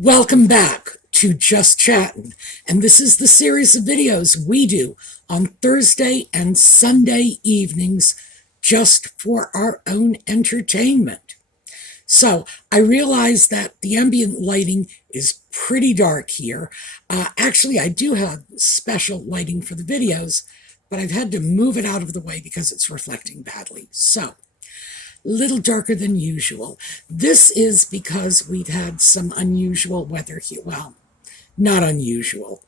Welcome back to Just Chattin', and this is the series of videos we do on Thursday and Sunday evenings just for our own entertainment. So I realize that the ambient lighting is pretty dark here. Actually, I do have special lighting for the videos, but I've had to move it out of the way because it's reflecting badly. So little darker than usual. This is because we've had some unusual weather here. Well, not unusual.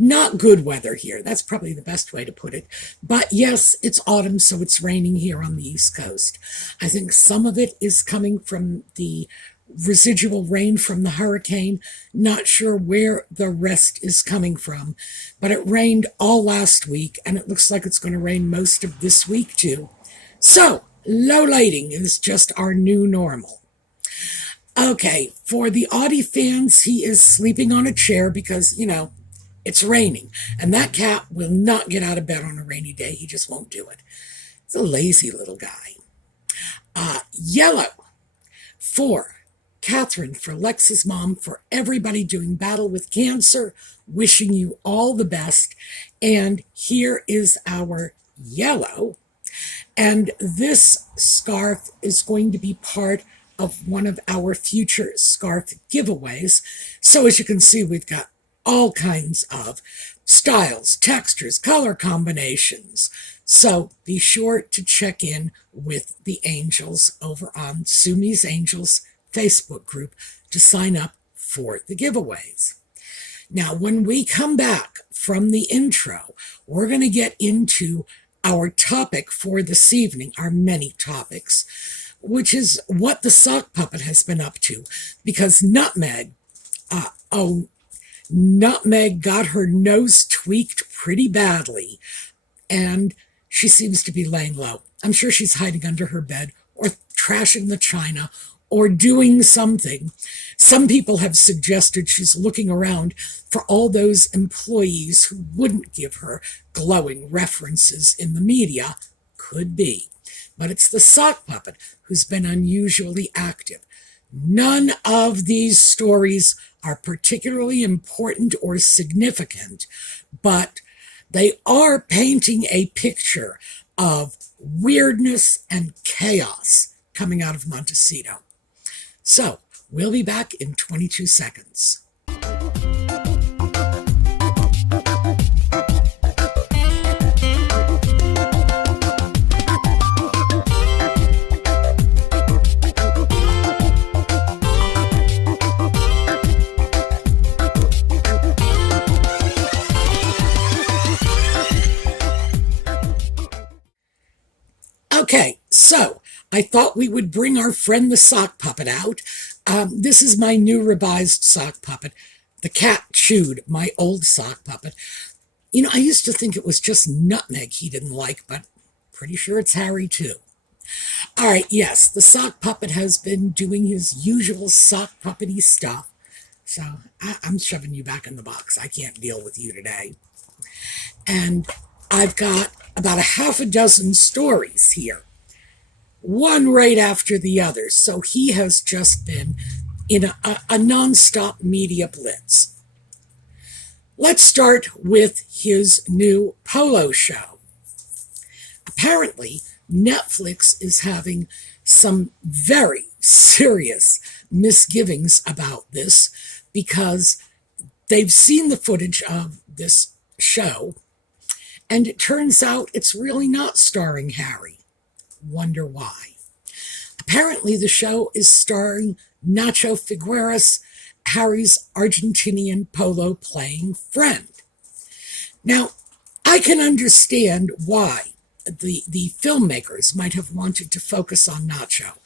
Not good weather here. That's probably the best way to put it. But yes, it's autumn, so it's raining here on the East Coast. I think some of it is coming from the residual rain from the hurricane. Not sure where the rest is coming from. But it rained all last week, and it looks like it's going to rain most of this week, too. So, low lighting is just our new normal. Okay, for the Audie fans, he is sleeping on a chair because, it's raining. And that cat will not get out of bed on a rainy day. He just won't do it. He's a lazy little guy. Yellow for Catherine, for Lex's mom, for everybody doing battle with cancer, wishing you all the best. And here is our yellow. And this scarf is going to be part of one of our future scarf giveaways. So as you can see, we've got all kinds of styles, textures, color combinations. So be sure to check in with the angels over on Sumi's Angels Facebook group to sign up for the giveaways. Now, when we come back from the intro, we're going to get into our topic for this evening, our many topics, which is what the sock puppet has been up to, because Nutmeg got her nose tweaked pretty badly, and she seems to be laying low. I'm sure she's hiding under her bed or trashing the china or doing something. Some people have suggested she's looking around for all those employees who wouldn't give her glowing references in the media. Could be. But it's the sock puppet who's been unusually active. None of these stories are particularly important or significant, but they are painting a picture of weirdness and chaos coming out of Montecito. So, we'll be back in 22 seconds. Okay, so I thought we would bring our friend the sock puppet out. This is my new revised sock puppet. The cat chewed my old sock puppet. I used to think it was just Nutmeg he didn't like, but pretty sure it's Harry too. All right, yes, the sock puppet has been doing his usual sock puppety stuff. So I'm shoving you back in the box. I can't deal with you today. And I've got about a half a dozen stories here, one right after the other. So he has just been in a nonstop media blitz. Let's start with his new polo show. Apparently, Netflix is having some very serious misgivings about this because they've seen the footage of this show, and it turns out it's really not starring Harry. Wonder why. Apparently, the show is starring Nacho Figueras, Harry's Argentinian polo playing friend. Now, I can understand why the filmmakers might have wanted to focus on Nacho.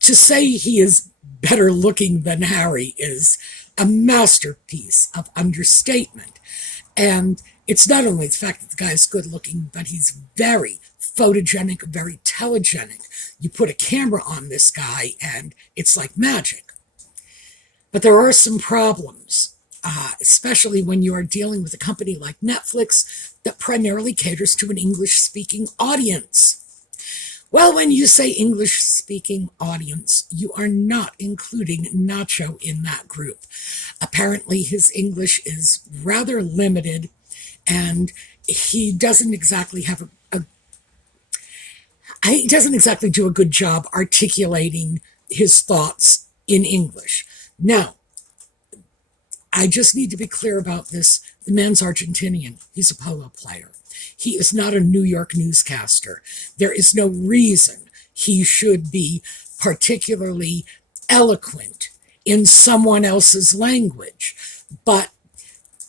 To say he is better looking than Harry is a masterpiece of understatement. And it's not only the fact that the guy is good looking, but he's very photogenic, very telegenic. You put a camera on this guy and it's like magic. But there are some problems, especially when you are dealing with a company like Netflix that primarily caters to an English-speaking audience. Well, when you say English speaking audience, you are not including Nacho in that group. Apparently, his English is rather limited, and he doesn't exactly have he doesn't exactly do a good job articulating his thoughts in English. Now, I just need to be clear about this. The man's Argentinian. He's a polo player. He is not a New York newscaster. There is no reason he should be particularly eloquent in someone else's language. But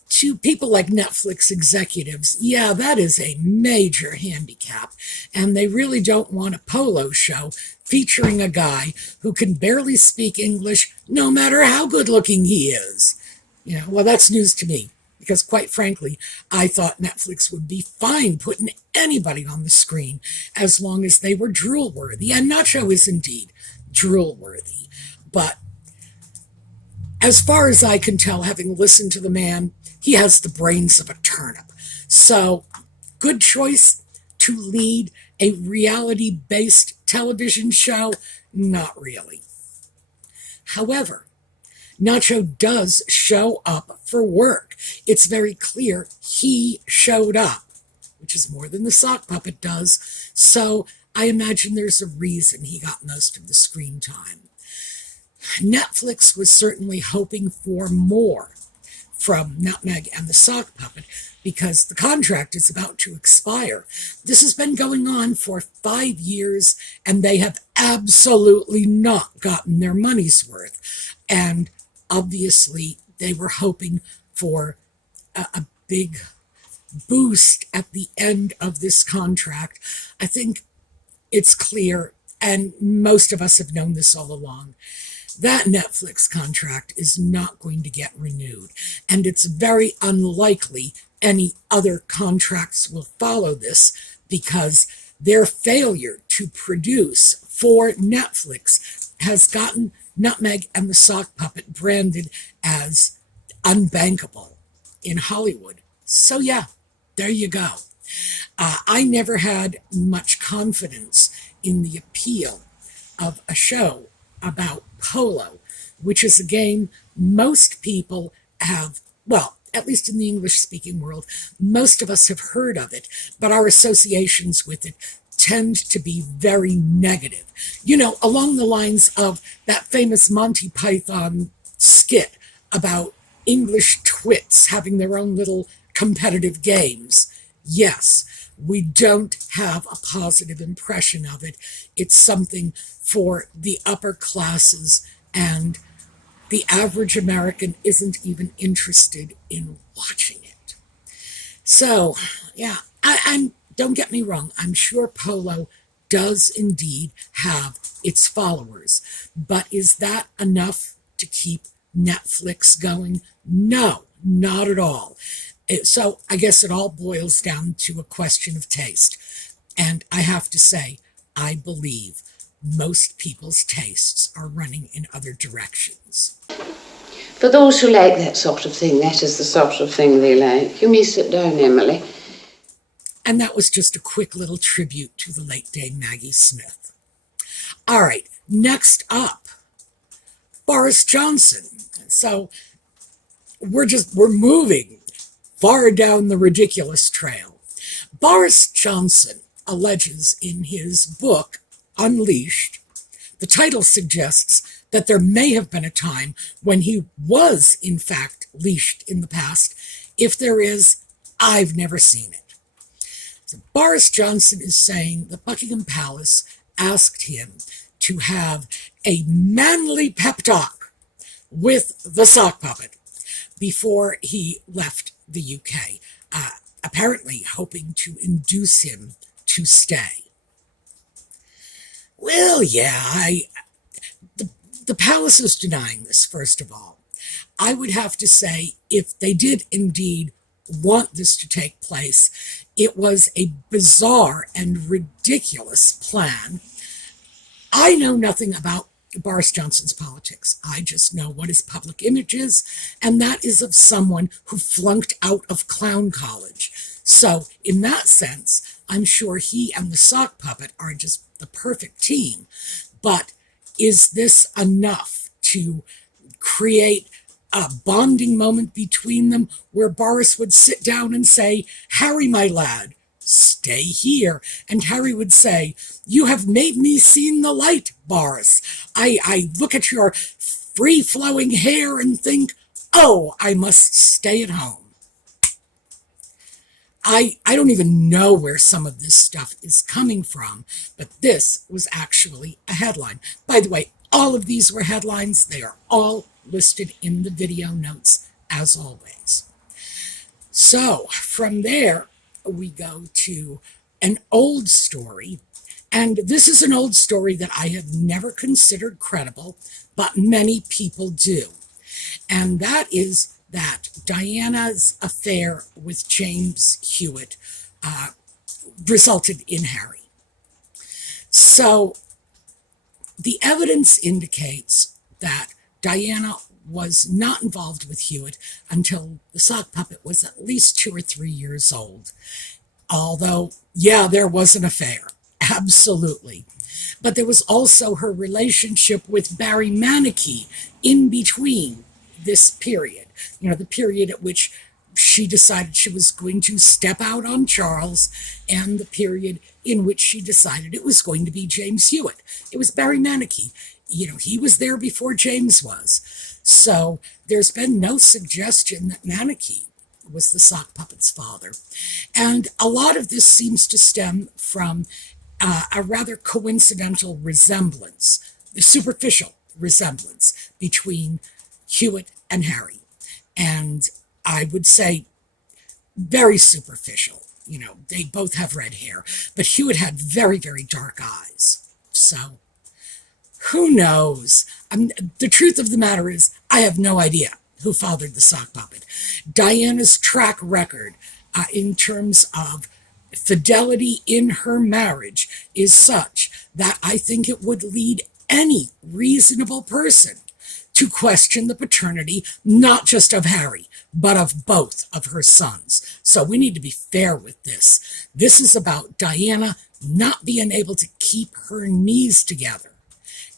to people like Netflix executives, yeah, that is a major handicap. And they really don't want a polo show featuring a guy who can barely speak English, no matter how good looking he is. Well, that's news to me, because quite frankly, I thought Netflix would be fine putting anybody on the screen as long as they were drool worthy. And Nacho is indeed drool worthy. But as far as I can tell, having listened to the man, he has the brains of a turnip. So, good choice to lead a reality-based television show? Not really. However, Nacho does show up for work. It's very clear he showed up, which is more than the sock puppet does. So I imagine there's a reason he got most of the screen time. Netflix was certainly hoping for more from Nutmeg and the sock puppet because the contract is about to expire. This has been going on for 5 years, and they have absolutely not gotten their money's worth. And obviously, they were hoping for a big boost at the end of this contract. I think it's clear, and most of us have known this all along, that Netflix contract is not going to get renewed. And it's very unlikely any other contracts will follow this because their failure to produce for Netflix has gotten Nutmeg and the Sock Puppet branded as unbankable in Hollywood. So yeah, there you go. I never had much confidence in the appeal of a show about polo, which is a game most people have, well, at least in the English-speaking world, most of us have heard of it, but our associations with it tend to be very negative. Along the lines of that famous Monty Python skit about English twits having their own little competitive games. Yes, we don't have a positive impression of it. It's something for the upper classes, and the average American isn't even interested in watching it. So, yeah, I'm don't get me wrong, I'm sure polo does indeed have its followers, but is that enough to keep Netflix going? No, not at all. So I guess it all boils down to a question of taste. And I have to say, I believe most people's tastes are running in other directions. For those who like that sort of thing, that is the sort of thing they like. You may sit down, Emily. And that was just a quick little tribute to the late Dame Maggie Smith. All right, next up, Boris Johnson. So we're moving far down the ridiculous trail. Boris Johnson alleges in his book, Unleashed, the title suggests that there may have been a time when he was, in fact, leashed in the past. If there is, I've never seen it. So Boris Johnson is saying the Buckingham Palace asked him to have a manly pep talk with the sock puppet before he left the UK, apparently hoping to induce him to stay. Well, yeah, the palace is denying this, first of all. I would have to say, if they did indeed want this to take place, it was a bizarre and ridiculous plan. I know nothing about Boris Johnson's politics. I just know what his public image is, and that is of someone who flunked out of clown college. So, in that sense, I'm sure he and the sock puppet are just the perfect team, but is this enough to create a bonding moment between them where Boris would sit down and say, Harry, my lad, stay here. And Harry would say, you have made me see the light, Boris. I look at your free-flowing hair and think, oh, I must stay at home. I don't even know where some of this stuff is coming from, but this was actually a headline. By the way, all of these were headlines. They are all listed in the video notes, as always. So from there, we go to an old story. And this is an old story that I have never considered credible, but many people do. And that is that Diana's affair with James Hewitt resulted in Harry. So the evidence indicates that Diana was not involved with Hewitt until the sock puppet was at least 2 or 3 years old. Although, yeah, there was an affair, absolutely. But there was also her relationship with Barry Manakee in between this period. You know, the period at which she decided she was going to step out on Charles, and the period in which she decided it was going to be James Hewitt. It was Barry Manakee. You know, he was there before James was. So there's been no suggestion that Manakee was the sock puppet's father. And a lot of this seems to stem from a rather coincidental resemblance, the superficial resemblance between Hewitt and Harry. And I would say very superficial. You know, they both have red hair, but Hewitt had very, very dark eyes. So who knows? The truth of the matter is, I have no idea who fathered the sock puppet. Diana's track record in terms of fidelity in her marriage is such that I think it would lead any reasonable person to question the paternity, not just of Harry, but of both of her sons. So we need to be fair with this. This is about Diana not being able to keep her knees together.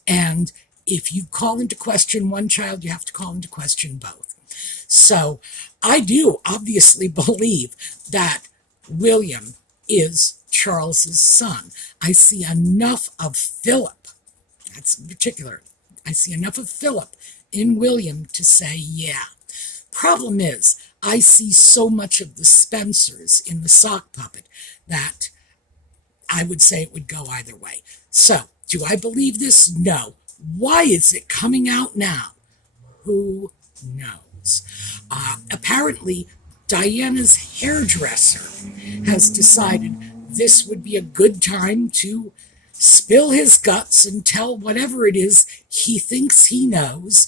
And if you call into question one child, you have to call into question both. So I do obviously believe that William is Charles's son. I see enough of Philip, that's in particular, I see enough of Philip in William to say, yeah. Problem is, I see so much of the Spencers in the sock puppet that I would say it would go either way. So, do I believe this? No. Why is it coming out now? Who knows? Apparently, Diana's hairdresser has decided this would be a good time to spill his guts and tell whatever it is he thinks he knows.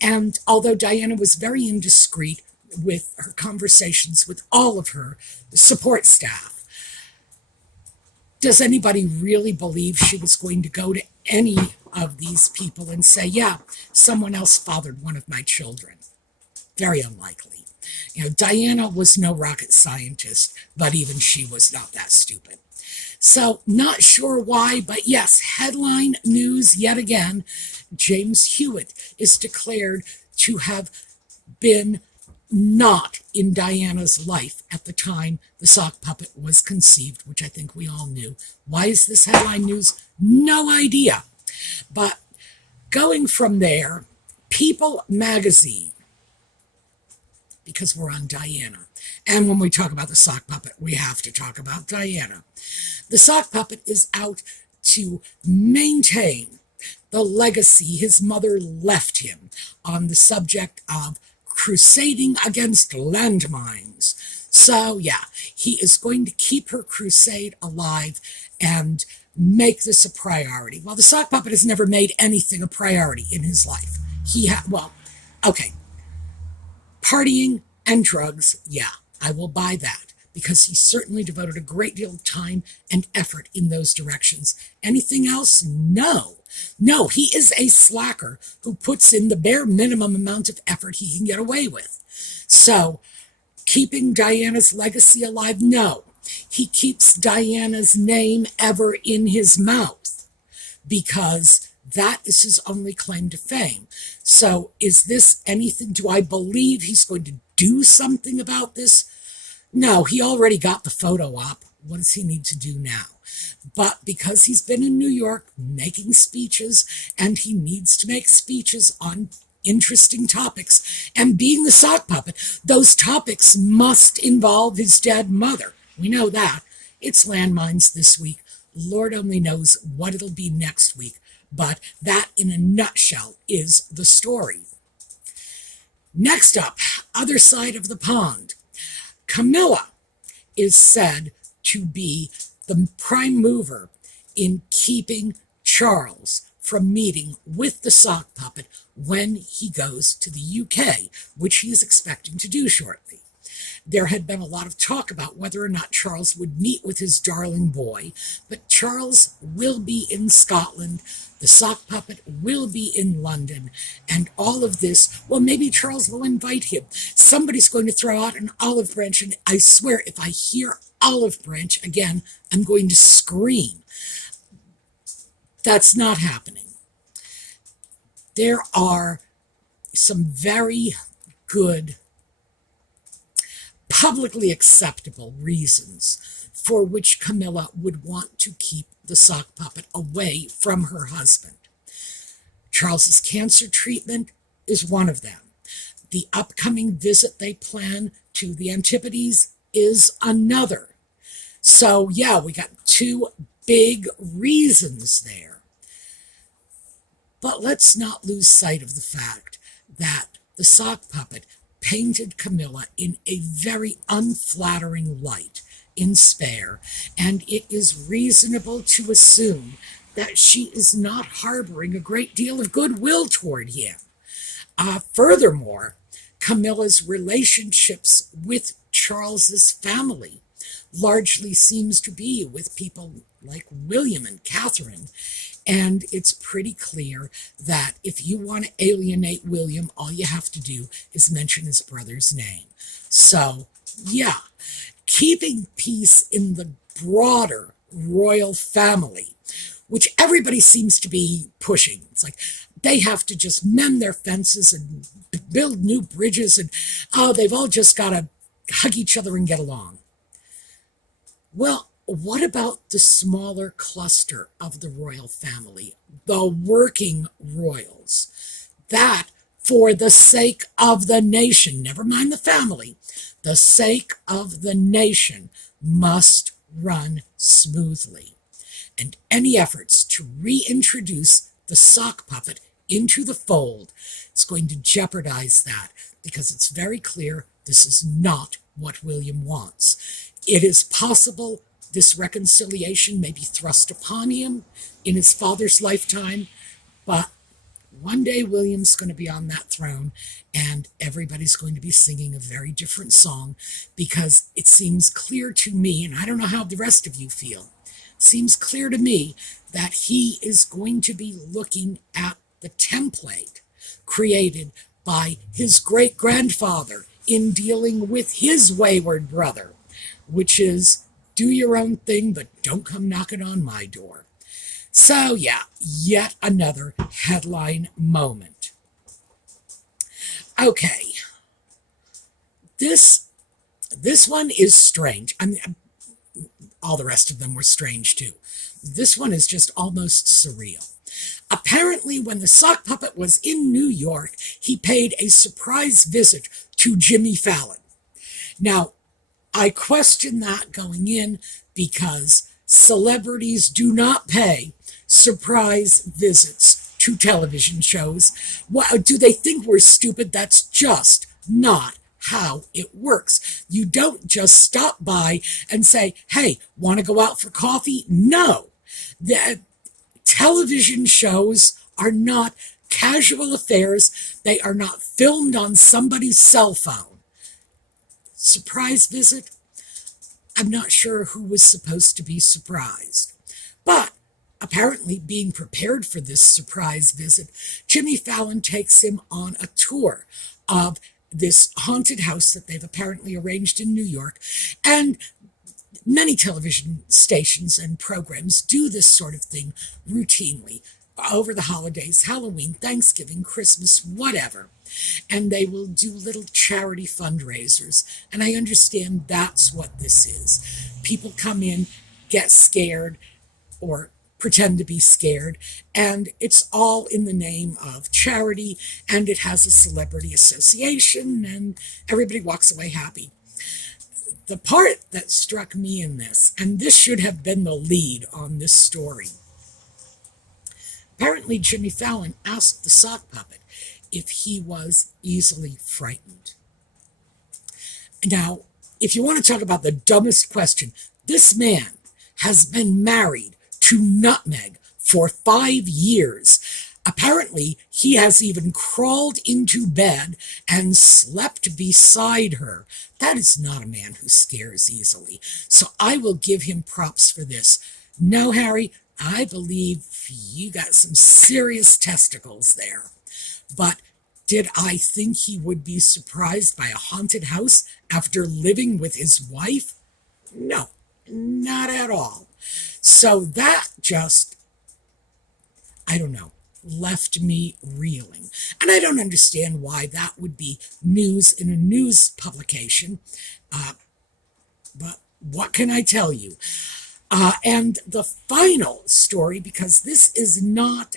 And although Diana was very indiscreet with her conversations with all of her support staff, does anybody really believe she was going to go to any of these people and say, yeah, someone else fathered one of my children? Very unlikely. You know, Diana was no rocket scientist, but even she was not that stupid. So, not sure why, but yes, headline news yet again. James Hewitt is declared to have been not in Diana's life at the time the sock puppet was conceived, which I think we all knew. Why is this headline news? No idea. But going from there, People magazine, because we're on Diana. And when we talk about the sock puppet, we have to talk about Diana. The sock puppet is out to maintain the legacy his mother left him on the subject of crusading against landmines. So, yeah, he is going to keep her crusade alive and make this a priority. Well, the sock puppet has never made anything a priority in his life. Partying and drugs, yeah, I will buy that, because he certainly devoted a great deal of time and effort in those directions. Anything else? No. No, he is a slacker who puts in the bare minimum amount of effort he can get away with. So, keeping Diana's legacy alive? No. he keeps Diana's name ever in his mouth because that is his only claim to fame. So is this anything? Do I believe he's going to do something about this? No, he already got the photo op. What does he need to do now? But because he's been in New York making speeches, and he needs to make speeches on interesting topics, and being the sock puppet, those topics must involve his dead mother. We know that. It's landmines this week. Lord only knows what it'll be next week. But that, in a nutshell, is the story. Next up, other side of the pond. Camilla is said to be the prime mover in keeping Charles from meeting with the sock puppet when he goes to the UK, which he is expecting to do shortly. There had been a lot of talk about whether or not Charles would meet with his darling boy, but Charles will be in Scotland, the sock puppet will be in London, and all of this, well, maybe Charles will invite him. Somebody's going to throw out an olive branch, and I swear, if I hear olive branch again, I'm going to scream. That's not happening. There are some very good, publicly acceptable reasons for which Camilla would want to keep the sock puppet away from her husband. Charles's cancer treatment is one of them. The upcoming visit they plan to the Antipodes is another. So yeah, we got two big reasons there. But let's not lose sight of the fact that the sock puppet painted Camilla in a very unflattering light in Spare, and it is reasonable to assume that she is not harboring a great deal of goodwill toward him. Furthermore, Camilla's relationships with Charles's family largely seems to be with people like William and Catherine, and it's pretty clear that if you want to alienate William, all you have to do is mention his brother's name. So, yeah, keeping peace in the broader royal family, which everybody seems to be pushing. It's like they have to just mend their fences and build new bridges, and they've all just got to hug each other and get along. Well, what about the smaller cluster of the royal family, the working royals? That, for the sake of the nation, never mind the family, the sake of the nation must run smoothly. And any efforts to reintroduce the sock puppet into the fold is going to jeopardize that, because it's very clear this is not what William wants. It is possible this reconciliation may be thrust upon him in his father's lifetime, but one day William's going to be on that throne, and everybody's going to be singing a very different song, because it seems clear to me, and I don't know how the rest of you feel, it seems clear to me that he is going to be looking at the template created by his great-grandfather in dealing with his wayward brother, which is do your own thing, but don't come knocking on my door. So yeah, yet another headline moment. Okay, this one is strange. I mean, all the rest of them were strange too. This one is just almost surreal. Apparently, when the sock puppet was in New York, he paid a surprise visit to Jimmy Fallon. Now, I question that going in, because celebrities do not pay surprise visits to television shows. What, do they think we're stupid? That's just not how it works. You don't just stop by and say, hey, want to go out for coffee? No. The television shows are not casual affairs. They are not filmed on somebody's cell phone. Surprise visit? I'm not sure who was supposed to be surprised. But apparently, being prepared for this surprise visit, Jimmy Fallon takes him on a tour of this haunted house that they've apparently arranged in New York. And Many television stations and programs do this sort of thing routinely over the holidays, Halloween, Thanksgiving, Christmas, whatever. And they will do little charity fundraisers. And I understand that's what this is. People come in, get scared, or pretend to be scared, and it's all in the name of charity, and it has a celebrity association, and everybody walks away happy. The part that struck me in this, and this should have been the lead on this story, apparently Jimmy Fallon asked the sock puppet if he was easily frightened. Now, if you want to talk about the dumbest question, this man has been married to Nutmeg for 5 years. Apparently, he has even crawled into bed and slept beside her. That is not a man who scares easily. So I will give him props for this. No, Harry, I believe you got some serious testicles there. But did I think he would be surprised by a haunted house after living with his wife? No, not at all. So that just, I don't know, left me reeling. And I don't understand why that would be news in a news publication. But what can I tell you? And the final story, because this is not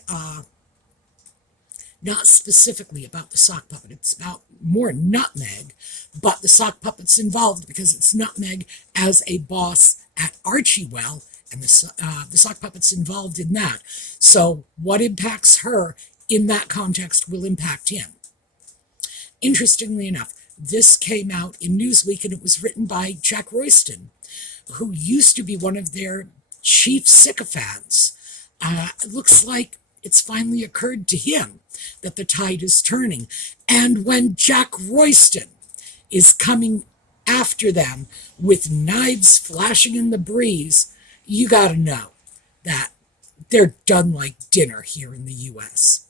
specifically about the sock puppet. It's about more Nutmeg, but the sock puppet's involved because it's Nutmeg as a boss at Archewell, and the sock puppet's involved in that. So what impacts her in that context will impact him. Interestingly enough, this came out in Newsweek, and it was written by Jack Royston, who used to be one of their chief sycophants. It looks like it's finally occurred to him that the tide is turning. And when Jack Royston is coming after them with knives flashing in the breeze, you got to know that they're done like dinner here in the U.S.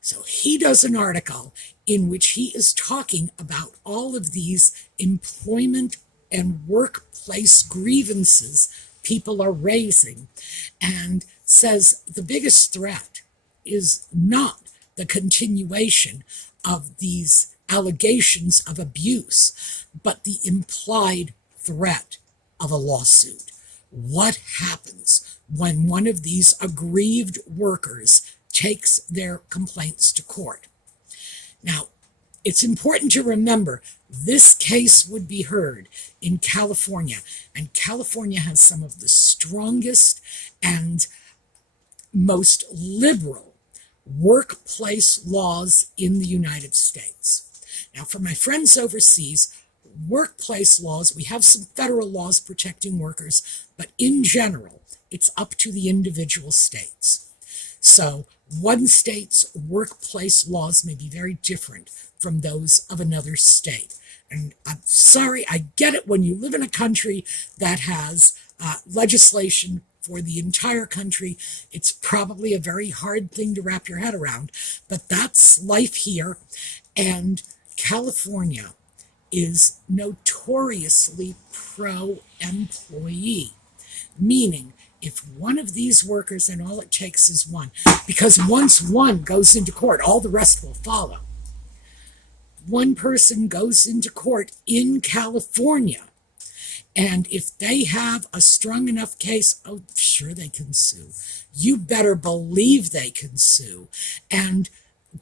So he does an article in which he is talking about all of these employment and workplace grievances people are raising, and says the biggest threat is not the continuation of these allegations of abuse, but the implied threat of a lawsuit. What happens when one of these aggrieved workers takes their complaints to court? Now, it's important to remember this case would be heard in California, and California has some of the strongest and most liberal workplace laws in the United States. Now, for my friends overseas, workplace laws, we have some federal laws protecting workers, but in general, it's up to the individual states. So one state's workplace laws may be very different from those of another state. And I'm sorry, I get it when you live in a country that has legislation for the entire country. It's probably a very hard thing to wrap your head around, but that's life here. And California is notoriously pro-employee, meaning if one of these workers, and all it takes is one, because once one goes into court, all the rest will follow. One person goes into court in California, and if they have a strong enough case, oh, sure, they can sue. You better believe they can sue. And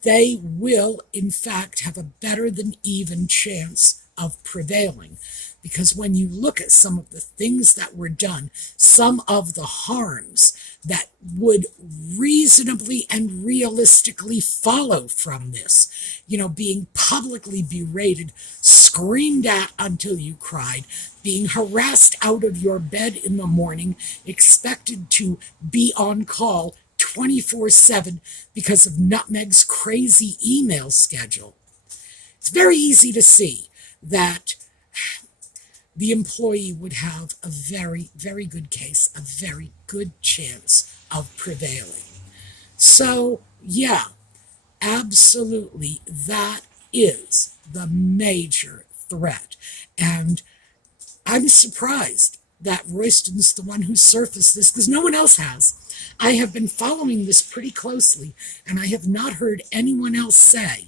they will, in fact, have a better than even chance of prevailing. Because when you look at some of the things that were done, some of the harms that would reasonably and realistically follow from this, being publicly berated, screamed at until you cried, being harassed out of your bed in the morning, expected to be on call 24/7 because of Nutmeg's crazy email schedule. It's very easy to see that the employee would have a very, very good case, a very good chance of prevailing. So, yeah, absolutely, that is the major threat. And I'm surprised that Royston's the one who surfaced this because no one else has. I have been following this pretty closely, and I have not heard anyone else say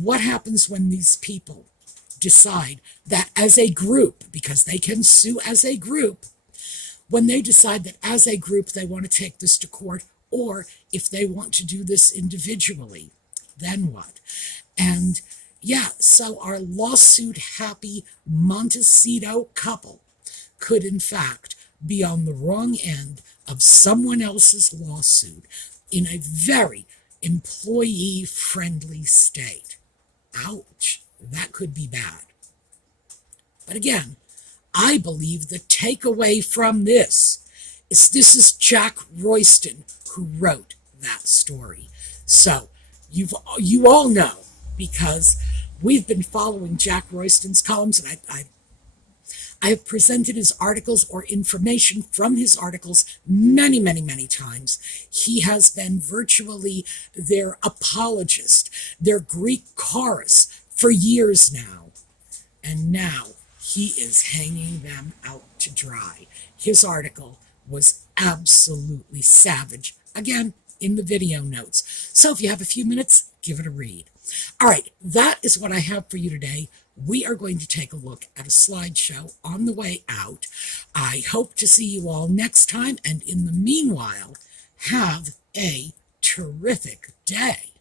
what happens when these people decide that as a group, because they can sue as a group, when they decide that as a group they want to take this to court, or if they want to do this individually, then what? And yeah, so our lawsuit happy Montecito couple could in fact be on the wrong end of someone else's lawsuit in a very employee friendly state. Ouch, that could be bad. But again, I believe the takeaway from this is Jack Royston who wrote that story. So you all know, because we've been following Jack Royston's columns, and I have presented his articles or information from his articles many, many, many times. He has been virtually their apologist, their Greek chorus for years now. And now he is hanging them out to dry. His article was absolutely savage. Again, in the video notes. So if you have a few minutes, give it a read. All right, that is what I have for you today. We are going to take a look at a slideshow on the way out. I hope to see you all next time, and in the meanwhile, have a terrific day.